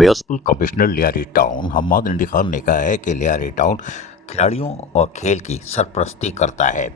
Municipal commissioner Lyari town Hammad Indi Khan ने कहा है कि लियारी टाउन खिलाड़ियों और खेल की सरपरस्ती करता है।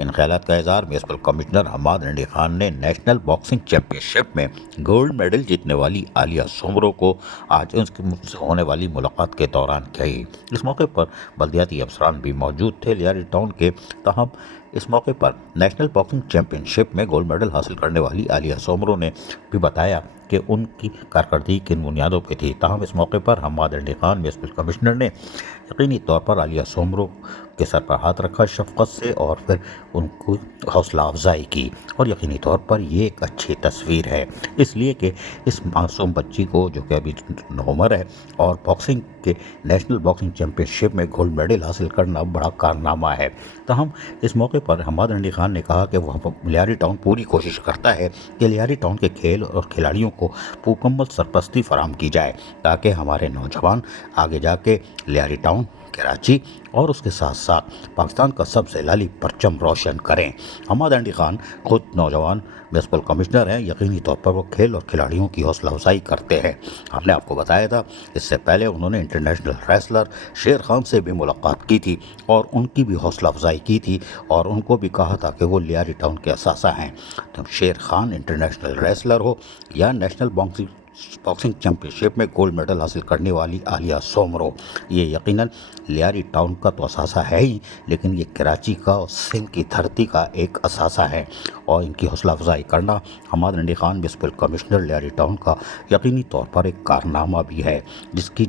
इन ख्यालात का इज़हार म्यूनिसिपल कमिश्नर हम्माद इंडी खान ने नेशनल बॉक्सिंग चैंपियनशिप में गोल्ड मेडल जीतने वाली आलिया सोमरो को आज उनके मुझसे होने वाली मुलाकात के दौरान कही। इस मौके पर बल्दियाती अफसरान भी मौजूद थे। लियारी टाउन के तहम इस मौके पर नेशनल बॉक्सिंग चैंपियनशिप में गोल्ड मेडल हासिल करने वाली आलिया सोमरो ने भी बताया कि उनकी कारकर्दगी किन बुनियादों पर थी। ताहम इस मौके पर हम्माद इंडी खान म्यूनिसिपल कमिश्नर ने यकीनी तौर पर आलिया सोमरो के सर पर हाथ रखा शफकत से और फिर उनको हौसला अफजाई की और यकीनी तौर पर ये एक अच्छी तस्वीर है, इसलिए कि इस मासूम बच्ची को जो कि अभी नौमर है और बॉक्सिंग के नेशनल बॉक्सिंग चैंपियनशिप में गोल्ड मेडल हासिल करना बड़ा कारनामा है। ताहम इस मौके पर हम्माद इंडी खान ने कहा कि वह लियारी टाउन पूरी कोशिश करता है कि लियारी टाउन के खेल और खिलाड़ियों को मुकम्मल सरपरस्ती फराहम की जाए ताकि हमारे नौजवान आगे जाके लियारी टाउन, कराची और उसके साथ साथ पाकिस्तान का सबसे लाली परचम रोशन करें। हम्माद इंडी खान खुद नौजवान म्यूनिसिपल कमिश्नर हैं। यकीनी तौर पर वो खेल और खिलाड़ियों की हौसला अफजाई करते हैं। हमने आपको बताया था इससे पहले उन्होंने इंटरनेशनल रेसलर शेर खान से भी मुलाकात की थी और उनकी भी हौसला अफजाई की थी और उनको भी कहा था कि वो लियारी टाउन के असासा हैं। तो शेर खान इंटरनेशनल रेसलर हो या नेशनल बॉक्सिंग चैंपियनशिप में गोल्ड मेडल हासिल करने वाली आलिया सोमरो, ये यकीनन लियारी टाउन का तो असासा है ही, लेकिन ये कराची का और सिंध की धरती का एक असासा है और इनकी हौसला अफजाई करना Hammad Indi Khan municipal commissioner Lyari town का यकीनी तौर पर एक कारनामा भी है जिसकी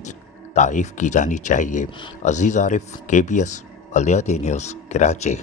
तारीफ़ की जानी चाहिए। अजीज़ आरिफ, KBS बल्दियाती न्यूज़, कराची।